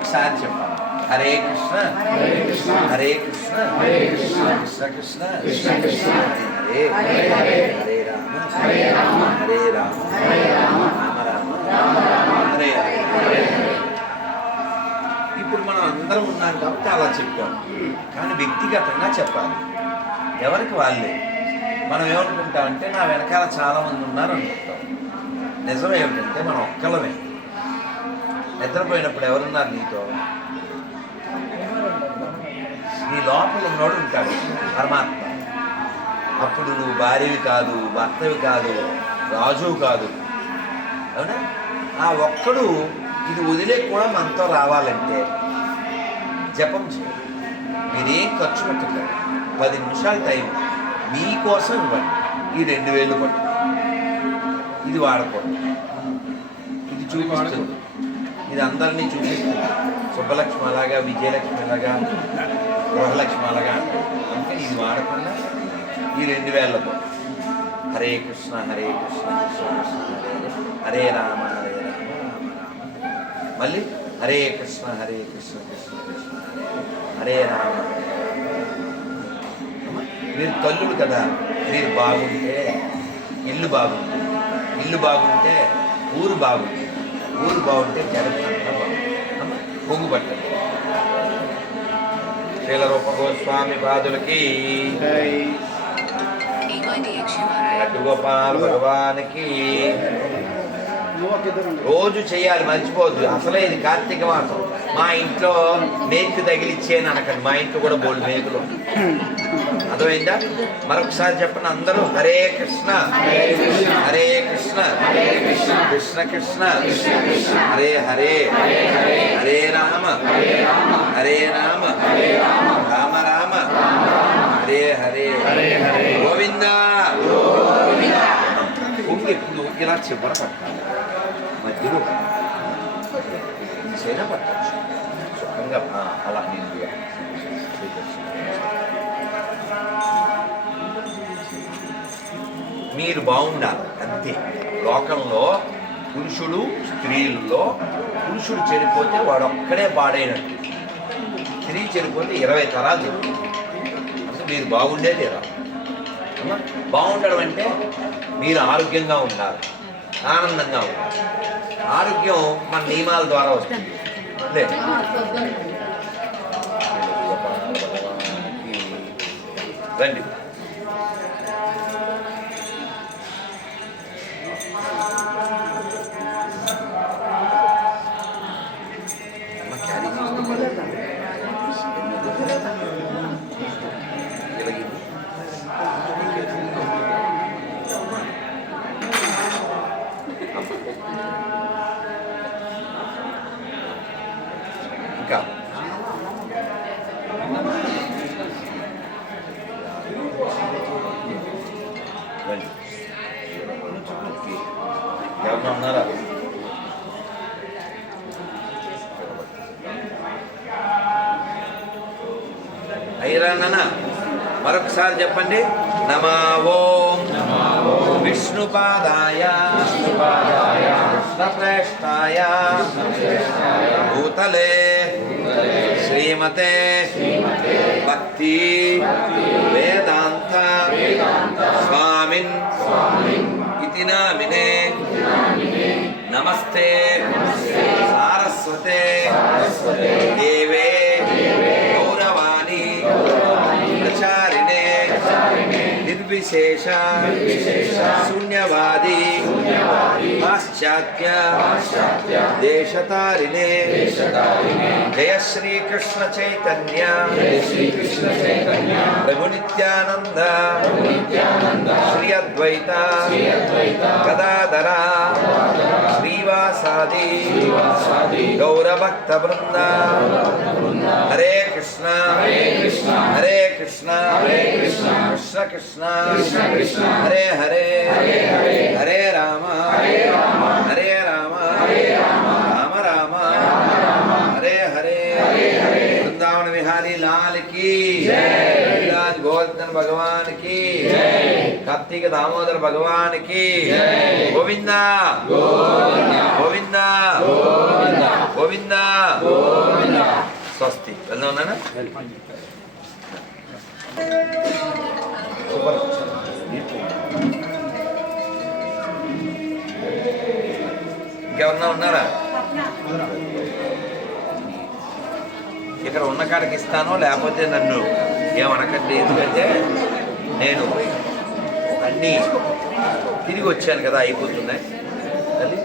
ఒకసారి చెప్పాలి. హరే కృష్ణ హరే కృష్ణ కృష్ణ కృష్ణ హరే హరే హరే రామ హరే రామ రామ రామ హరే హరే. ఇప్పుడు మనం అందరం ఉన్నాం కాబట్టి అలా చెప్పాం, కానీ వ్యక్తిగతంగా చెప్పాలి, ఎవరికి వాళ్ళే. మనం ఏమనుకుంటామంటే నా వెనకాల చాలామంది ఉన్నారు అనుకుంటాం. నిజం ఏమిటంటే మనం ఒక్కలమే. నిద్రపోయినప్పుడు ఎవరున్నారు నీతో? నీ లోపల ఉన్నోడు ఉంటాడు, పరమాత్మ. అప్పుడు నువ్వు భార్యవి కాదు, భర్తవి కాదు, రాజువు కాదు, అవునా? ఆ ఒక్కడు ఇది వదిలే కూడా మనతో రావాలంటే జపం చేయాలి. మీరేం ఖర్చు పెట్టలేదు, 10 నిమిషాలు టైం మీకోసం ఇవ్వండి. ఈ 2000 పట్టు, ఇది వాడకూడదు, ఇది చూపిస్తుంది, ఇది అందరినీ చూపిస్తుంది. శుభలక్ష్మి అలాగా, విజయలక్ష్మి అలాగా, గృహలక్ష్మి అలాగా అంటారు. అందుకని ఇది వాడకుండా ఈ 2000తో హరే కృష్ణ హరే కృష్ణ కృష్ణ కృష్ణ హరే రామ హరే రామ రామ రామ. మళ్ళీ హరే కృష్ణ హరే కృష్ణ కృష్ణ కృష్ణ హరే రామ హరే రామ. మీరు తల్లులు కదా, మీరు బాగుంటే ఇల్లు బాగుంటుంది, ఇల్లు బాగుంటే ఊరు బాగుంటుంది, ఊరు బాగుంటే జగత్తంతా బాగుంటుంది. పొంగు పట్టదు. శ్రీల రూప గోస్వామి పాదులకి, లడ్డు గోపాల్ భగవానికి. రోజు చేయాలి, మర్చిపోవద్దు. అసలే ఇది కార్తీక మాసం. మా ఇంట్లో మేకు తగిలిచ్చేయని అనకండి, మా ఇంట్లో కూడా బోల్డ్ మేకులు. అర్థమైందా? మరొకసారి చెప్పండి అందరూ. హరే కృష్ణ హరే కృష్ణ కృష్ణ కృష్ణ హరే హరే హరే రామ హరే రామ రామ రామ హరే హరే గోవిందా. ఎప్పుడు ఇలా చివర పట్టాలి, మధ్యలో చైనా పట్టచ్చు సుఖంగా. అలా నేను మీరు బాగుండాలి అంతే. లోకంలో పురుషుడు స్త్రీల్లో పురుషుడు చెడిపోతే వాడు ఒక్కడే పాడైనట్టు, స్త్రీ చెడిపోతే 20 తరాలు చెప్తుంది. మీరు బాగుండే తీరాలి. బాగుండడం అంటే మీరు ఆరోగ్యంగా ఉండాలి, ఆనందంగా ఉండాలి. ఆరోగ్యం మన నియమాల ద్వారా వస్తుంది. రండి. ఇంకా ఎవరన్నా ఉన్నారా? అయ్యరా నాన్న, మరొకసారి చెప్పండి. నమో ఓం విష్ణుపాదాయ కృష్ణప్రేష్టాయ భూతలే శ్రీమతే భక్తి వేదాంత స్వామిన్ ఇతి నామినే నమస్తే సారస్వతే దేవే గౌరవాణి ప్రచారిణే నిర్విశేష శూన్యవాది పాశ్చాత్య దేశతారిణే. జయ శ్రీ కృష్ణ చైతన్య ప్రభు నిత్యానంద శ్రీ అద్వైత గదాధర శ్రీవాసాది గౌరభక్త బృంద. హరే కృష్ణ హరే కృష్ణ కృష్ణ కృష్ణ హరే హరే హరే రామ హరే రామ రామ రామ హరే హరే. వృందావన విహారీ లాల్ की, गोवर्धन भगवान की, कार्तिक दामोदर भगवान की, गोविंदा गोविंदा गोविंदा गोविंदा। స్వస్తి. వెళ్దాం నాన్న. సూపర్. ఇంకెవరన్నా ఉన్నారా? ఇక్కడ ఉన్న కాడికి ఇస్తాను, లేకపోతే నన్ను ఏమనకండి. ఎందుకంటే నేను అన్నీ తిరిగి వచ్చాను కదా, అయిపోతున్నాయి. అది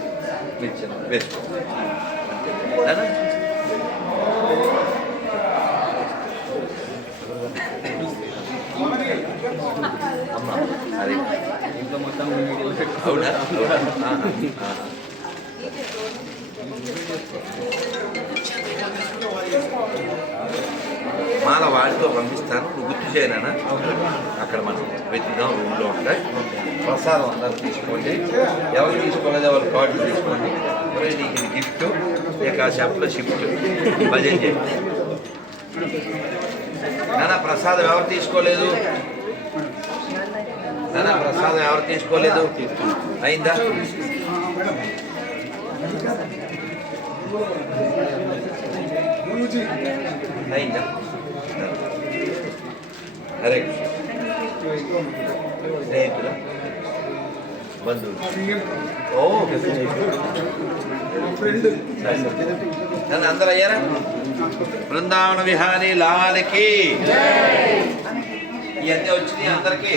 మీరు వేసుకో అమ్మా. అది ఇంకా మొత్తం అవునా? మాల వాడితో పంపిస్తాను, నువ్వు గుర్తు చేయనా? అక్కడ మనం వెతుకుదాం, రూమ్లో ఉంటాయి. ప్రసాదం అందరూ తీసుకోండి. ఎవరు తీసుకోలేదు ఎవరు కార్డు తీసుకోండి. నీకు ఇది గిఫ్ట్, ఇక షాప్లో షిఫ్ట్ భజన చేయండి. నానా ప్రసాదం ఎవరు తీసుకోలేదు? నానా ప్రసాదం ఎవరు తీసుకోలేదు? అయిందా? అయిందా? హరే స్నేహితుల బంధువులు. ఓ నన్ను అందరూ అయ్యారా? బృందావన విహారీ లాల్కి. ఇవన్నీ వచ్చినాయి అందరికీ.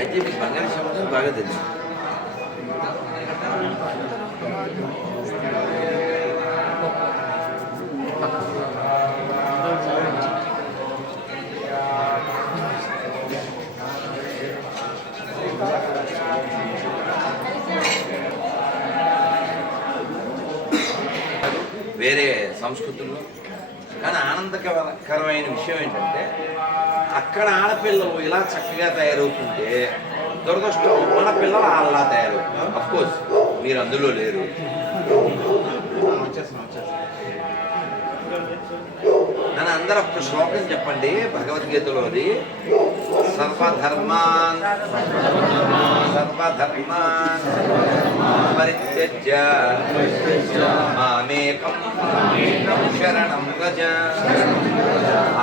అయితే మీకు బంగారు సముద్రం బాగా తెలుసు. వేరే సంస్కృతుల్లో. కానీ ఆనందకరమైన విషయం ఏంటంటే అక్కడ ఆడపిల్లలు ఇలా చక్కగా తయారవుతుంటే దురదృష్టం మన పిల్లలు అలా తయారవుతుంది. అఫ్కోర్స్ మీరు అందులో లేరు. నన్ను అందరూ ఒక శ్లోకం చెప్పండి భగవద్గీతలోది. సర్వధర్మాన్ పరిత్యజ్య మామేకం శరణం వ్రజ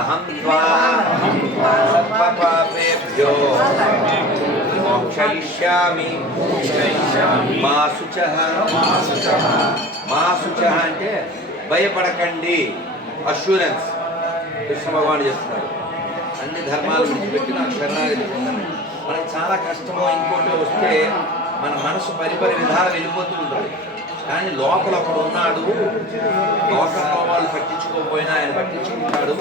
అహం త్వా సర్వపాపేభ్యో మోక్షయిష్యామి మా శుచః. మా శుచః అంటే భయపడకండి, అష్యూరెన్స్. కృష్ణ భగవాన్ చెప్తున్నాడు అన్ని ధర్మాలు విడిచిపెట్టి నాకు శరణాగతి పొందండి. మనకు చాలా కష్టమో ఇంకోటి వస్తే మన మనసు పరిపరి విధాలు వెళ్ళిపోతూ ఉంటుంది. కానీ లోపల ఒకడు ఉన్నాడు, లోకంలో వాళ్ళు పట్టించుకోకపోయినా ఆయన పట్టించుకుంటాడు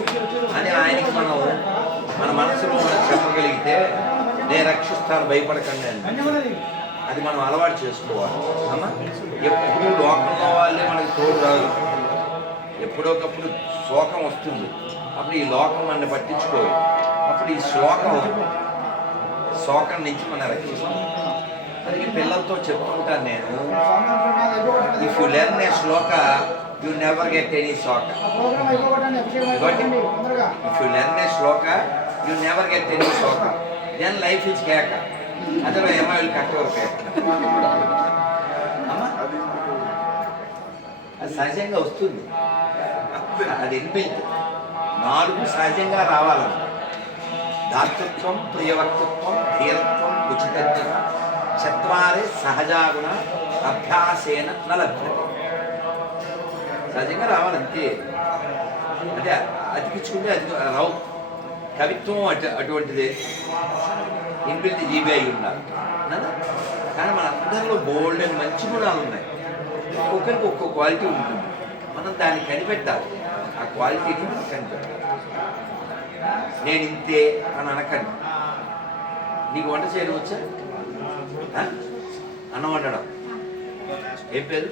అని ఆయనకి మనం మన మనసులో చెప్పగలిగితే నేను రక్షిస్తాను, భయపడకండి అని. అది మనం అలవాటు చేసుకోవాలి. అమ్మా ఎప్పుడు లోకంలో వాళ్ళే మనకి తోడు రాదు. ఎప్పుడోకప్పుడు శోకం వస్తుంది, అప్పుడు ఈ లోకం మనల్ని పట్టించుకోదు. అప్పుడు ఈ శోకం నుంచి మనం రక్షిస్తాం. అందుకే పిల్లలతో చెప్పుకుంటాను నేను, if you learn a shloka you never get any shoka. If you learn a shloka you never get any shoka. Then life is keka. అందులో ఏమో వీళ్ళు కట్టవరు కేక. అది సహజంగా వస్తుంది, అది ఇన్బిల్ట్. 4 సహజంగా రావాలన్న దాతృత్వం, ప్రియవక్తృత్వం, ధీరత్వం, ఉచితజ్ఞత, 4 సహజాగుణ అభ్యాసేన నలభ్యతే. సహజంగా రావాలంతే. అంటే అతికించుకుంటే అది రావు. కవిత్వం అటువంటిదే, ఇన్బిల్ట్ జీబీ అయి ఉండాలి. కానీ మన అందరిలో బోల్డ్ అండ్ మంచి గుణాలు ఉన్నాయి. ఒక్కొక్కరికి ఒక్కో క్వాలిటీ ఉంటుంది. మనం దాన్ని కనిపెట్టాలి, ఆ క్వాలిటీని కనిపెట్టాలి. నేను ఇంతే అని అనకండి. నీకు వంట చేయడం వచ్చా? అన్నం వండడం ఏం పేరు?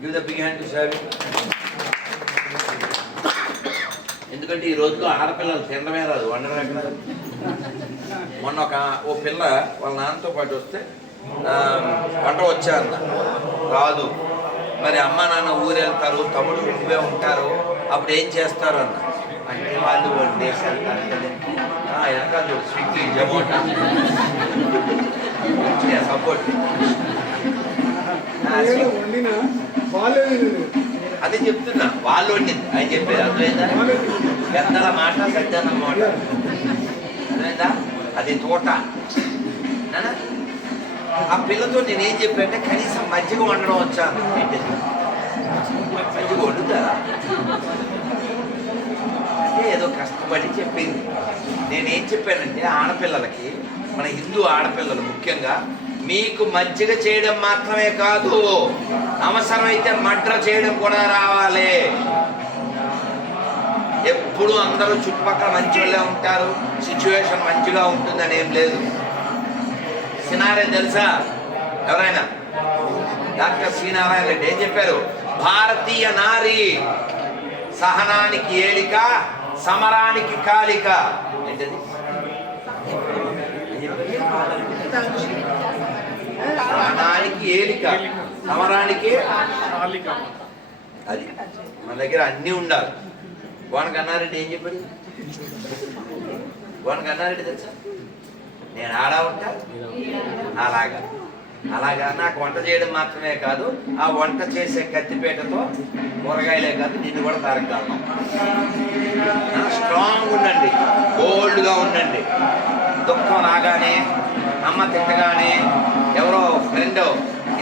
Give the big hand to Shravya. ఎందుకంటే ఈ రోజులో ఆడపిల్లలు తినడమే రాదు, వండడం ఎక్కడ. మొన్న ఓ పిల్ల వాళ్ళ నాన్నతో పాటు వస్తే వంట వచ్చా అన్న, రాదు. మరి అమ్మ నాన్న ఊరు వెళ్తారు, తమ్ముడు నువ్వే ఉంటారు, అప్పుడు ఏం చేస్తారు అన్న. అంటే వాళ్ళు వండేసి వెళ్తారు కదండి. వెనకాల స్విగ్గీ జొమాటో సపోర్ట్. అదే చెప్తున్నా, వాళ్ళు వండింది ఆయన చెప్పేది అర్థమైందా? పెద్దల మాట సజ్జన మాట అర్థమైందా? అది తోట. ఆ పిల్లతో నేనేం చెప్పానంటే కనీసం మజ్జిగ వండడం వచ్చాను. మజ్జిగ వండుతారా అంటే ఏదో కష్టపడి చెప్పింది. నేనేం చెప్పానంటే ఆడపిల్లలకి, మన హిందూ ఆడపిల్లలు ముఖ్యంగా, మీకు మజ్జిగ చేయడం మాత్రమే కాదు, అవసరమైతే మడ్ర చేయడం కూడా రావాలి. ఎప్పుడు అందరూ చుట్టుపక్కల మంచి వాళ్ళే ఉంటారు, సిచ్యువేషన్ మంచిగా ఉంటుందని ఏం లేదు. శ్రీనారాయణ తెలుసా ఎవరైనా? డాక్టర్ శ్రీనారాయణ రెడ్డి ఏం చెప్పారు? భారతీయ నారి సహనానికి ఏలిక, సమరానికి కాలిక. ఏంటది? సహనానికి ఏలిక, సమరానికి అది. మన దగ్గర అన్నీ ఉండాలి. గోన కన్నారెడ్డి ఏం చెప్పాడు? గోన కన్నారెడ్డి తెలుసా? నేను ఆడా ఉంటా అలాగా అలాగా. నాకు వంట చేయడం మాత్రమే కాదు, ఆ వంట చేసే కత్తిపేటతో కూరగాయలే కాదు నిన్ను కూడా తారగలను. స్ట్రాంగ్ ఉండండి, బోల్డ్గా ఉండండి. దుఃఖం రాగానే, అమ్మ తిట్టగానే, ఎవరో ఫ్రెండ్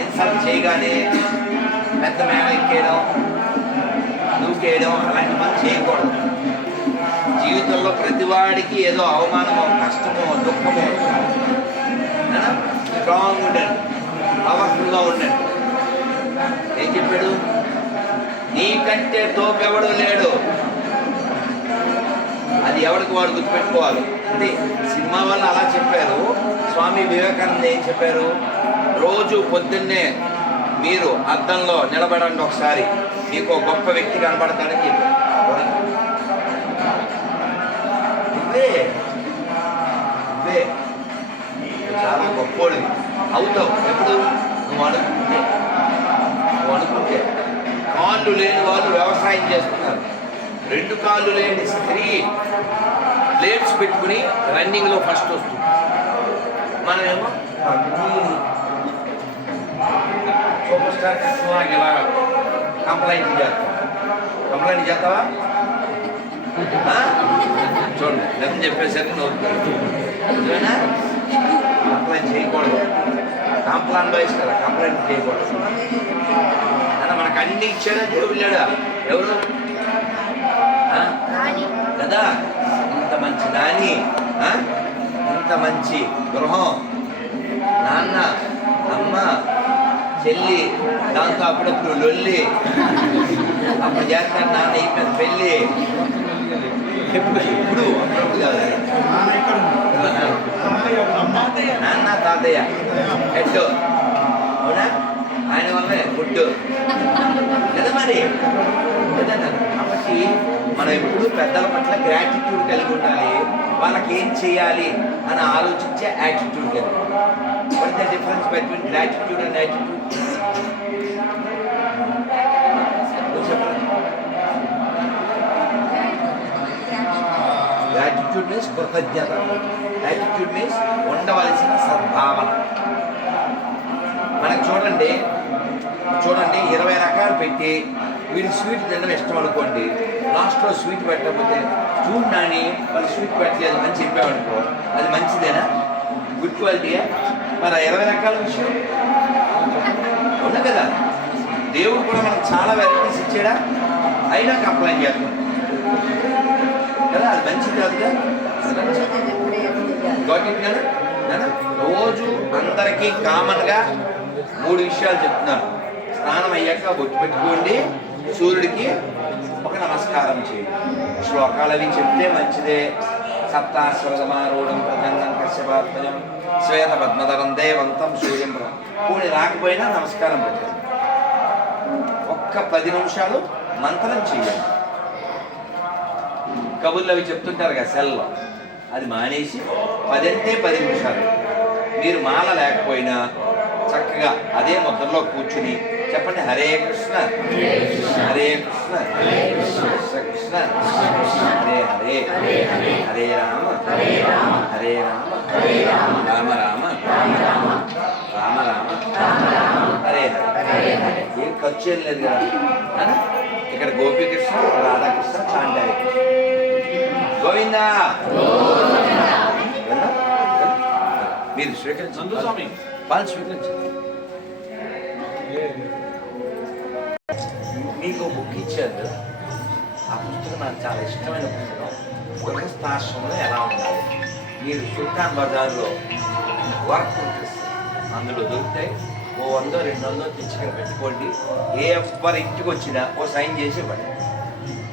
ఇన్సల్ట్ చేయగానే పెద్ద మేళ ఎక్కేయడం, దూకేయడం అలాంటి పని చేయకూడదు. జీవితంలో ప్రతివాడికి ఏదో అవమానమో, కష్టమో, దుఃఖమో. స్ట్రాంగ్ ఉండండి, పవర్ఫుల్గా ఉండండి. ఏం చెప్పాడు? నీకంటే తోపెవడు లేడు. అది ఎవరికి వాడు గుర్తుపెట్టుకోవాలి. అంటే సినిమా వాళ్ళు అలా చెప్పారు. స్వామి వివేకానంద ఏం చెప్పారు? రోజు పొద్దున్నే మీరు అద్దంలో నిలబడండి ఒకసారి, మీకు ఒక గొప్ప వ్యక్తి కనబడతాడని చెప్పారు. నువ్వే నువ్వే చాలా గొప్పోడివి అవుతావు ఎప్పుడు నువ్వు అనుకుంటే. కాళ్ళు లేని వాళ్ళు వ్యవసాయం చేస్తున్నారు. 2 కాళ్ళు లేని స్త్రీ ప్లేట్స్ పెట్టుకుని రన్నింగ్లో ఫస్ట్ వస్తుంది. మనమేమో సూపర్ స్టార్ కృష్ణలాగా ఇలా కంప్లైంట్ చేస్తాం. కంప్లైంట్ చేస్తావా? చూడండి నిజం చెప్పేసరికి నవ్వుతారు. నిజమేనా? కంప్లైంట్ చేయకూడదు. కాంప్లాన్ బాయ్స్ కదా, కంప్లైంట్ చేయకూడదు. అలా మనకు అన్ని ఇచ్చాడా దేవుళ్ళాడా? ఎవరు కదా? ఇంత మంచి నాని, ఇంత మంచి గృహం, నాన్న, అమ్మ, చెల్లి, దాంతో అప్పుడప్పుడు లొల్లి, అప్పుడు చేస్తారు నాన్న అయిపోయింది పెళ్ళి. ఇప్పుడు అప్పుడప్పుడు కాదు, నాన్న తాతయ్య హెడ్, అవునా? ఆయన వల్లే ఫుడ్ కదా మరి. కాబట్టి మనం ఎప్పుడు పెద్దల పట్ల గ్రాటిట్యూడ్ కలిగి ఉండాలి. వాళ్ళకి ఏం చేయాలి అని ఆలోచించే యాటిట్యూడ్ కలిగి. What is the difference between gratitude and attitude? Gratitude means కృతజ్ఞత. యాటిట్యూడ్ మీన్స్ ఉండవలసిన సద్భావన. మనకు చూడండి 20 రకాలు పెట్టి వీడికి స్వీట్ తినడం ఇష్టం అనుకోండి, లాస్ట్లో స్వీట్ పెట్టకపోతే చూడు నాని వాళ్ళు స్వీట్ పెట్టలేదు అని చెప్పామనుకో, అది మంచిదేనా? గుడ్ క్వాలిటీయా? మరి 20 రకాల విషయం అవునా కదా? దేవుడు కూడా మనకు చాలా వెరైటీస్ ఇచ్చాడా, అయినా కంప్లైంట్ చేస్తాం కదా, అది మంచిది కాదుగా. రోజు అందరికీ కామన్గా 3 విషయాలు చెప్తున్నాను. స్నానం అయ్యాక బొట్టు పెట్టుకోండి, సూర్యుడికి ఒక నమస్కారం చేయండి. శ్లోకాలు అవి చెప్తే మంచిదే. సప్తాశ్వరమారూఢం ప్రజంగం కశ్యపాత్మజం శ్వేత పద్మధరం దేవంతం సూర్యం పూని రాకపోయినా నమస్కారం పెట్టండి. ఒక్క 10 నిమిషాలు మంత్రం చేయండి. కబుర్లు అవి చెప్తుంటారు కదా సెల్లో, అది మానేసి 10 అంటే 10 నిమిషాలు. మీరు మాల లేకపోయినా చక్కగా అదే ముద్రలో కూర్చుని చెప్పండి, హరే కృష్ణ హరే కృష్ణ కృష్ణ కృష్ణ హరే హరే హరే రామ హరే రామ రామ రామ రామ రామ హరే హరే. ఏం ఖర్చు ఏం లేదు కదా. ఇక్కడ గోపీకృష్ణ రాధాకృష్ణ చాండాలి గోవిందా. మీరు స్వీకరించండి స్వామి, పాలు స్వీకరించండి. మీకు బుక్ ఇచ్చారు కదా, ఆ పుస్తకం నాకు చాలా ఇష్టమైన పుస్తకం. గృహస్థాశ్రమంలో ఎలా ఉండాలి. మీరు సుల్తాన్ బజార్లో వర్క్ ఉంటుంది, అందులో దొరుకుతాయి. ఓ 100-200 తెచ్చుకొని పెట్టుకోండి. ఏ ఎవ్వరి ఇంటికి వచ్చినా ఓ సైన్ చేసి ఇవ్వండి.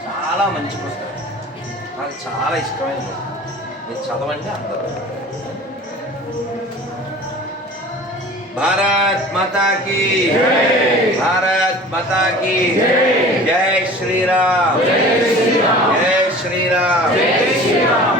చాలా మంచి పుస్తకం, నాకు చాలా ఇష్టమైన పుస్తకం. మీరు చదవండి అందరూ. भारत माता की भारत माता की जय श्री राम जय श्री राम जय श्री राम.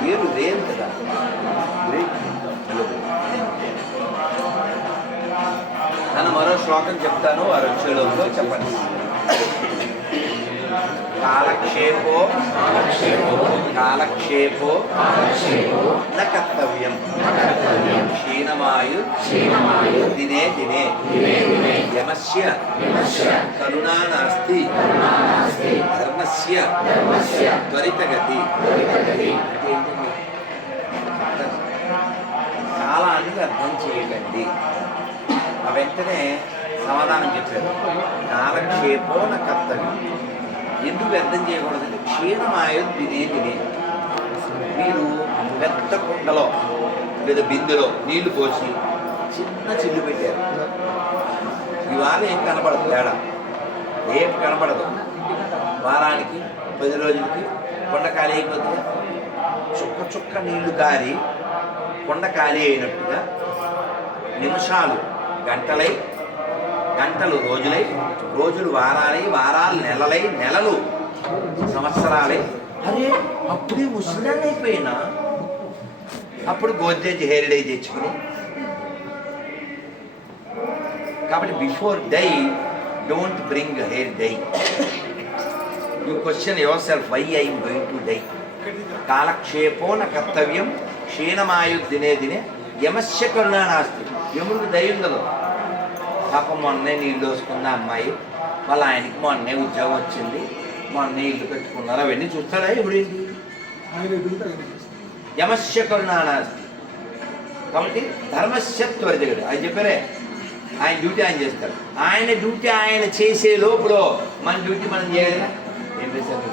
పేరు రేం కదా. నన్ను మరో శ్లోకం చెప్తాను, వారు వచ్చేలోపులో చెప్పండి. కాలక్షేపో కాలక్షేపో న కర్తవ్యం క్షీణమాయు దినే దినే యమస్య కరుణా నాస్తి ధర్మస్య త్వరితగతి. కాలాన్ని అర్థం చేయకండి. వెంటనే సమాధానం చెప్పారు. కాలక్షేపో న కర్తవ్యం. ఎందుకు వ్యర్థం చేయకూడదంటే క్షీణమాయు దినే దినే. మీరు పెద్ద కుండలో లేదా బిందెలో నీళ్లు పోసి చిన్న చిల్లు పెట్టారు, ఇవాళ ఏం కనపడదు, తేడా ఏం కనపడదు. వారానికి 10 రోజులకి కొండ ఖాళీ అయిపోతుంది. చుక్క చుక్క నీళ్లు కారి కొండ ఖాళీ అయినట్టుగా నిమిషాలు గంటలై, గంటలు రోజులై, రోజులు వారాలై, వారాలు నెలలై, నెలలు సంవత్సరాలై. అరే అప్పుడే ముసలాన్ని అయిపోయినా అప్పుడు గోద్రేజ్ హెయిర్ డై తెచ్చుకుని. కాబట్టి before die don't bring hair dye. You question yourself, why I am going to die. కాలక్షేపో న కర్తవ్యం క్షీణమాయు దినే దినే యమస్య కరుణా నాస్తి. యముడికి దయ ఉండదు. పాపం మొన్నే నీళ్ళు దోసుకున్న అమ్మాయి, వాళ్ళ ఆయనకి మొన్నే ఉద్యోగం వచ్చింది, మొన్నే ఇల్లు పెట్టుకున్నారు, అవన్నీ చూస్తాడా ఇప్పుడేంటి? యమస్య కరుణా నాస్తి. కాబట్టి ధర్మస్య త్వరితగతి. ఆయన చెప్పారే, ఆయన డ్యూటీ ఆయన చేస్తారు. ఆయన డ్యూటీ ఆయన చేసే లోపల మన డ్యూటీ మనం చేయాలి. ఏం చేశారు?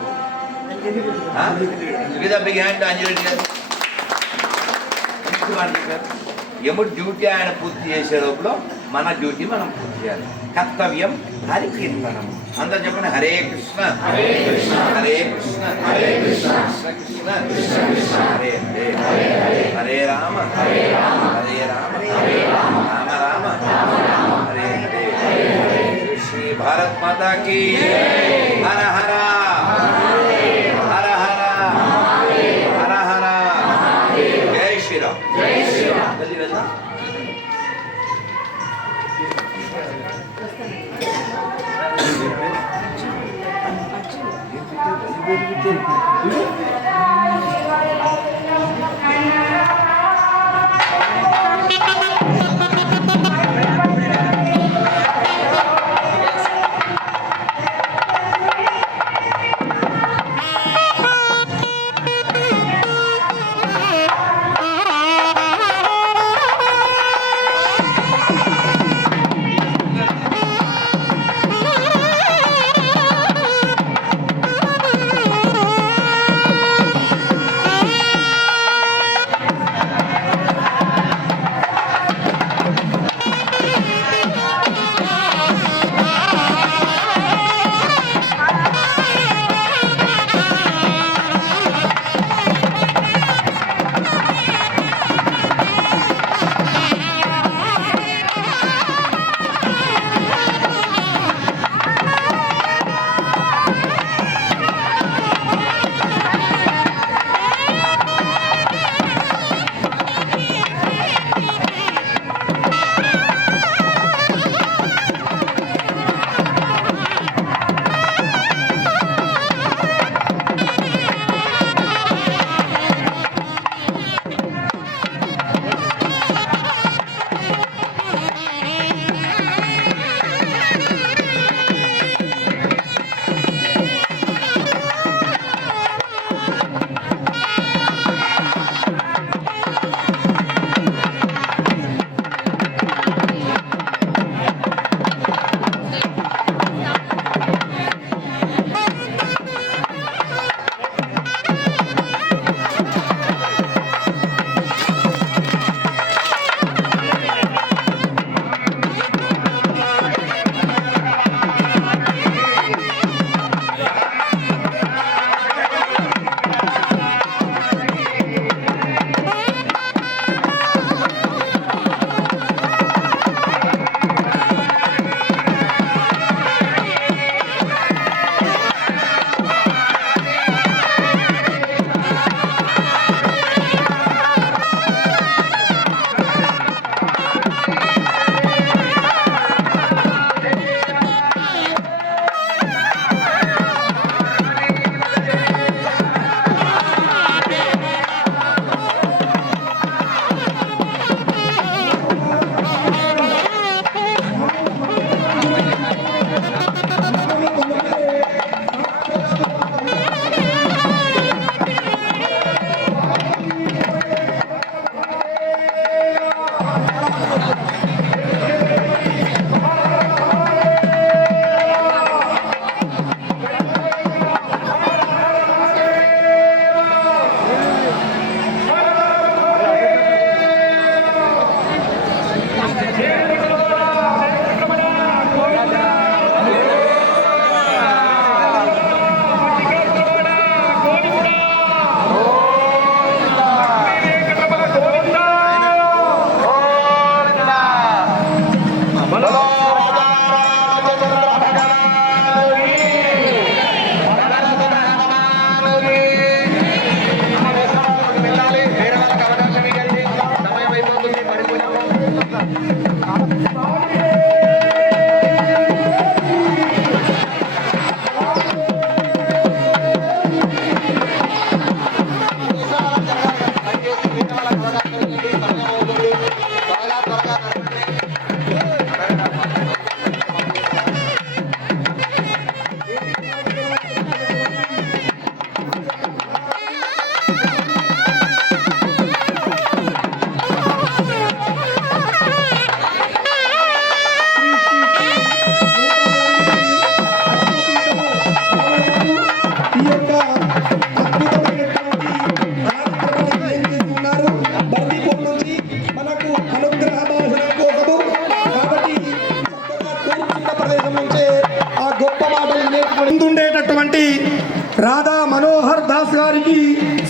బిగ్ హ్యాండ్ అంజలి గారు. యముడు డ్యూటీ ఆయన పూర్తి చేసే లోపల మన డ్యూటీ మనం పూర్తి చేయాలి. కర్తవ్యం హరి కీర్తనం. అందరూ చెప్పండి, హరే కృష్ణ హరే కృష్ణ హరే కృష్ణ హరే కృష్ణ కృష్ణ కృష్ణ హరే హరే హరే రామ హరే రామ రామ రామ హరే హరే. శ్రీ భారత్ మాతా की हर हर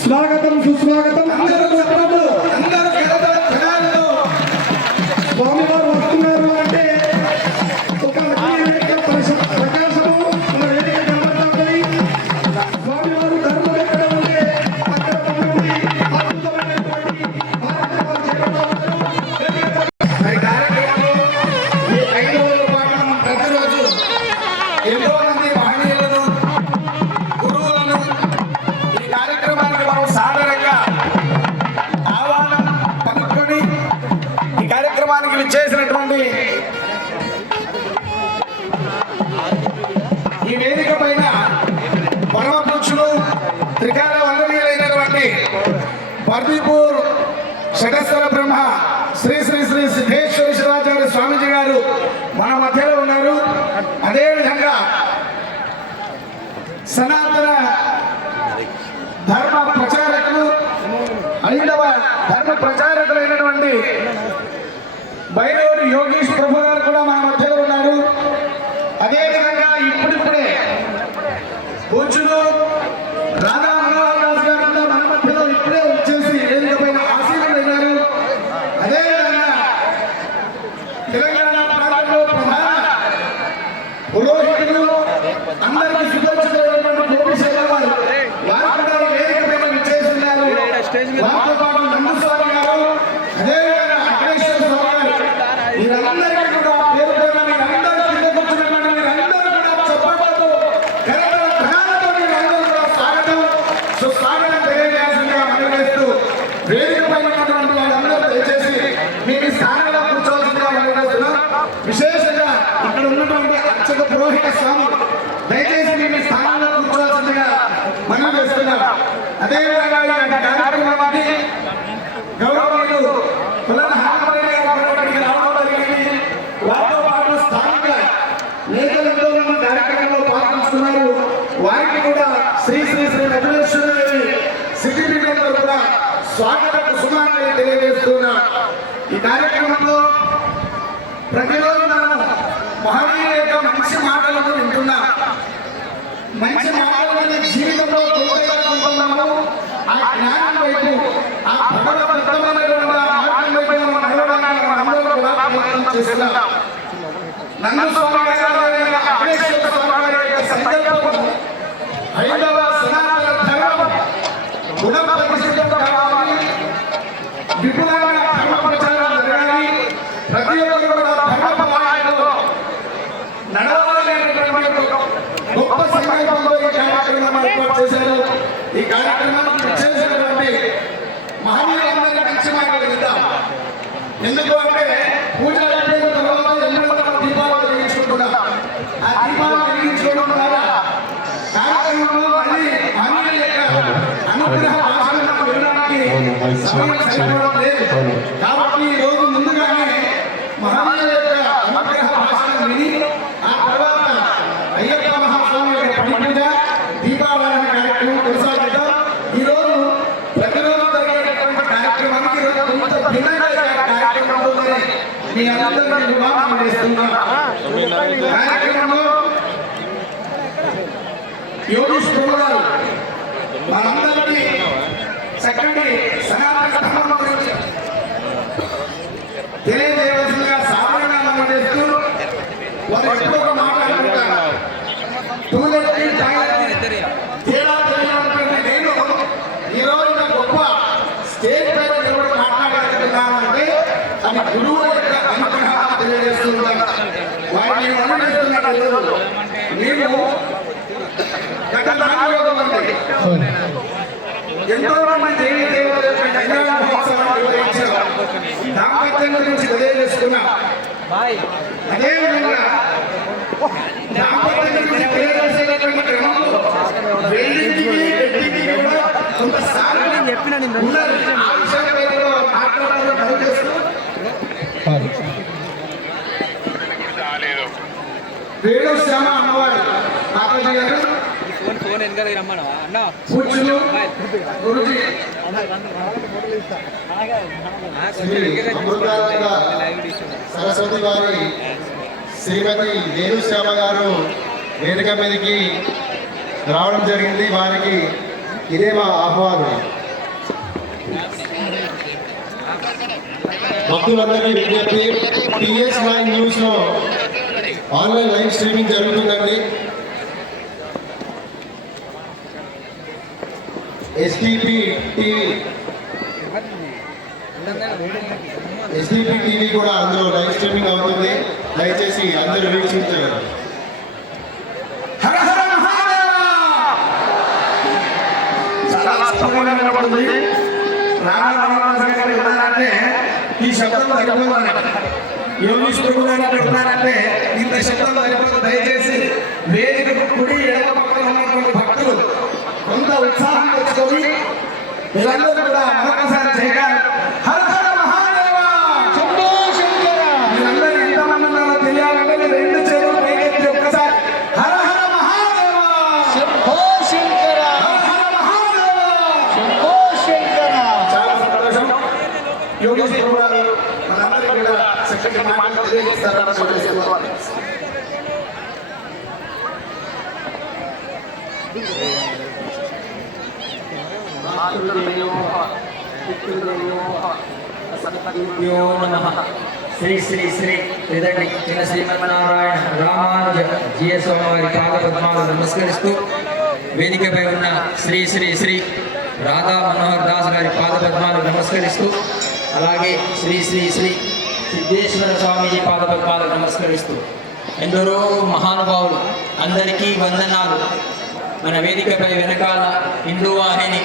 స్వాగతం సుస్వాగతం. స్వామివారు వస్తున్నారు అంటే ఒక ప్రకాశము మన వేదిక కనబడుతుంది. స్వామివారు ధర్మం ఎక్కడ ఉంటే అక్కడ ఉన్నటువంటి అద్భుతమైనటువంటి కార్యక్రమాలు చేపడతారు. ఈ కార్యక్రమంలో ఈ 5 రోజుల పాటు మనం ప్రతిరోజు ఎంతో మంది మహనీయులను గురువులను ఈ కార్యక్రమానికి మనం సాధారణంగా ఆహ్వానం పలుకొని ఈ కార్యక్రమానికి విచ్చేసినటువంటి ఈ వేదిక పైన పరమ పురుషులు త్రికాల వందనీయులైనటువంటి పర్దీపూర్ షటస్థల బ్రహ్మ శ్రీ శ్రీ శ్రీ సిద్ధేశ్వర శివాచార్య స్వామీజీ గారు మన మధ్యలో ఉన్నారు. అదేవిధంగా సనాతన ధర్మ ప్రచారకులు ఐదవ ధర్మ ప్రచారకులైనటువంటి బైరవరి యోగీష్ ప్రభు గారు కూడా మన మధ్యలో ఉన్నారు. అదేవిధంగా ఇప్పుడిప్పుడే పూజ్యులు రాధా మనోహర్ దాస్ గారు కూడా మన మధ్యలో ఇప్పుడే వచ్చేసి వేదిక పైన ఆశీనులైనారు. అదేవిధంగా తెలంగాణ ప్రాంతంలో ప్రధాన పురోహితులు అందరికీ సుపరిచితులైనటువంటి గోపిశర్మ గారు వారు కూడా ఈ వేదిక పైన విచ్చేస్తున్నారు. వారితో పాటు నందస్వామి గారు, అదేవిధంగా అఖిలేశ్వర స్వామి గారు, వీరందరికీ కూడా పేరు పేరున మీరందరూ కింద కూర్చున్నటువంటి మీరందరూ కూడా చెప్పబోతూ కరెక్ట్ ధ్యానంతో మీరందరూ కూడా స్వాగతం సుస్వాగతం తెలియజేయాల్సిందిగా మనవి చేస్తూ వేదిక పైన ఉన్నటువంటి వాళ్ళందరూ దయచేసి మీ స్థానంలో కూర్చోవలసిందిగా మనవి చేస్తున్నాం. విశేషంగా ఇక్కడ ఉన్నటువంటి అర్చక పురోహిత స్వామి దయచేసి మీ స్థానంలో కూర్చోవలసిందిగా మనవి చేస్తున్నాం. అదేవిధంగా ఈ కార్యక్రమాన్ని గౌరవనీయులు కులన హామీ గారు రావడం జరిగింది. వారితో పాటు స్థానిక నేతలతో మన కార్యక్రమంలో పాల్గొస్తున్నారు. వారికి కూడా శ్రీ శ్రీ శ్రీ వెంకటేశ్వర సిటీ పీఠంలో కూడా స్వాగత కుసుమాన్ని తెలియజేస్తున్నా. ఈ కార్యక్రమంలో ప్రతిరోజు మనం మహనీయుల యొక్క మంచి మాటలను వింటున్నాం. మంచి మాటలని జీవితంలో పొందుతున్నాము. ఆ జ్ఞానం వైపు ఆ భగవద్గీతమైనటువంటి ఆ మార్గం వైపు మనం నడవడానికి మనందరం కూడా ప్రయత్నం చేస్తున్నాం. నందస్వామి గారి అఖిలేశ్వర స్వామి గారి యొక్క సంకల్పం ఐదవ సనాతన ధర్మం గుణ ప్రతిష్ఠితం కావాలి, విపులంగా ధర్మ ప్రచారం జరగాలి, ప్రతి ఒక్కరు కూడా ధర్మ మార్గంలో నడవాలనేటువంటి గొప్ప సంకల్పంతో ఈ కార్యక్రమాన్ని ఏర్పాటు చేశారు. ఈ కార్యక్రమానికి చేసినటువంటి మహనీయులందరికీ మంచి మాటలు విందాం. ఎందుకు అంటే పూజ అయిపోయిన తర్వాత ఎన్నడూ మనం దీపాలు వెలిగించుకుంటున్నాం. ఆ దీపాలు వెలిగించుకోవడం ద్వారా కార్యక్రమంలో మళ్ళీ మహనీయుల యొక్క అనుగ్రహ భాషలను వినడానికి సమయం సరిపోవడం లేదు. కాబట్టి ఈ రోజు ముందుగానే మహనీయుల యొక్క అనుగ్రహ భాషను విని ఆ తర్వాత అయ్యప్ప మహాస్వామి యొక్క పడి పూజ దీపావళి కార్యక్రమం కొనసాగిద్దాం. ఈరోజు ప్రతిరోజు జరిగేటటువంటి కార్యక్రమానికి కొంత భిన్నంగా కార్యక్రమం ఉందని మీ అందరినీ వివాహం చేస్తున్నాం. కార్యక్రమంలో యోగీష్ ప్రభు గారు మనందరికీ చక్కటి సనాతన ధర్మం గురించి తెలియజేయవలసిందిగా సాధారణంగా మనం చేస్తూ వారు ఎప్పుడో ఒక మాట అనుకుంటారు. టూలెట్కి టాయిలెట్కి తేడా తెలియనటువంటి నేను ఈరోజు నా గొప్ప స్టేజ్ పైన నిలబడి మాట్లాడగలుగుతున్నానంటే అది గురువు యొక్క అనుగ్రహాన్ని తెలియజేస్తున్నాను. వారిని అనుగ్రహిస్తున్నట్టు నేను గత 4 మంది ఎంతో మంది దేవీ దేవతల యొక్క కళ్యాణ మహోత్సవాన్ని నిర్వహించారు. దాంపత్యం గురించి తెలియజేసుకున్నా. అదేవిధంగా దాంపత్యం గురించి తెలియజేసేటటువంటి క్రమంలో వెల్లింటికి గడ్డికి కూడా కొంత సాధన ఉన్నది. ఆ విషయంపై కూడా మాట్లాడాలని తెలియజేస్తూ వేణుశ్యామ అమ్మవారు మాతాజీ గారు పూజ్యులు గురుజీ సరస్వతి వారి శ్రీమతి వేణుశ్యామ గారు వేదిక మీదకి రావడం జరిగింది. వారికి ఇదే మా ఆహ్వానం. భక్తులందరికీ విజ్ఞప్తి, TS9 న్యూస్లో ఆన్లైన్ లైవ్ స్ట్రీమింగ్ జరుగుతుందండి. ఎస్టీపీ టీవీ కూడా అందులో లైవ్ స్ట్రీమింగ్ అవుతుంది. దయచేసి అందరూ వీక్షించగలరు. హర హర మహాదేవ! చాలా స్పష్టంగా వినపడుతుంది. రామారావుగారంటే ఈ శబ్దం సరిపోతుందంట. యోగీశ్వరుడు గారు చెప్తున్నారంటే ఇంత శబ్దం సరిపోతుంది. దయచేసి వేదిక కుడి ఎడమ పక్కన ఉన్నటువంటి భక్తులు కొంత ఉత్సాహం తెచ్చుకొని వీళ్ళందరూ కూడా మరొకసారి చేయాలి. హర హర మహాదేవ! మీరందరూ ఎంతమంది ఉన్నారో తెలియాలంటే మీరు రెండు చేతులు పైకెత్తి ఒక్కసారి హర హర మహాదేవ! హర హర మహాదేవ! చాలా సంతోషం. యోగేశ్వరుడు గారు మనందరికీ కూడా చక్కటి మాటలు తెలియజేస్తారని చూపిస్తున్నారు. శ్రీ శ్రీ శ్రీ లేదండి చిన్న శ్రీమన్నారాయణ రామానుజ జిఎస్ వారి పాదపద్మాలు నమస్కరిస్తూ వేదికపై ఉన్న శ్రీ శ్రీ శ్రీ రాధా మనోహర్ దాస్ గారి పాదపద్మాలు నమస్కరిస్తూ అలాగే శ్రీ శ్రీ శ్రీ సిద్ధేశ్వర స్వామీజీ పాదపద్మాలు నమస్కరిస్తూ ఎందరో మహానుభావులు అందరికీ వందనాలు. మన వేదికపై వెనకాల హిందూ వాహిని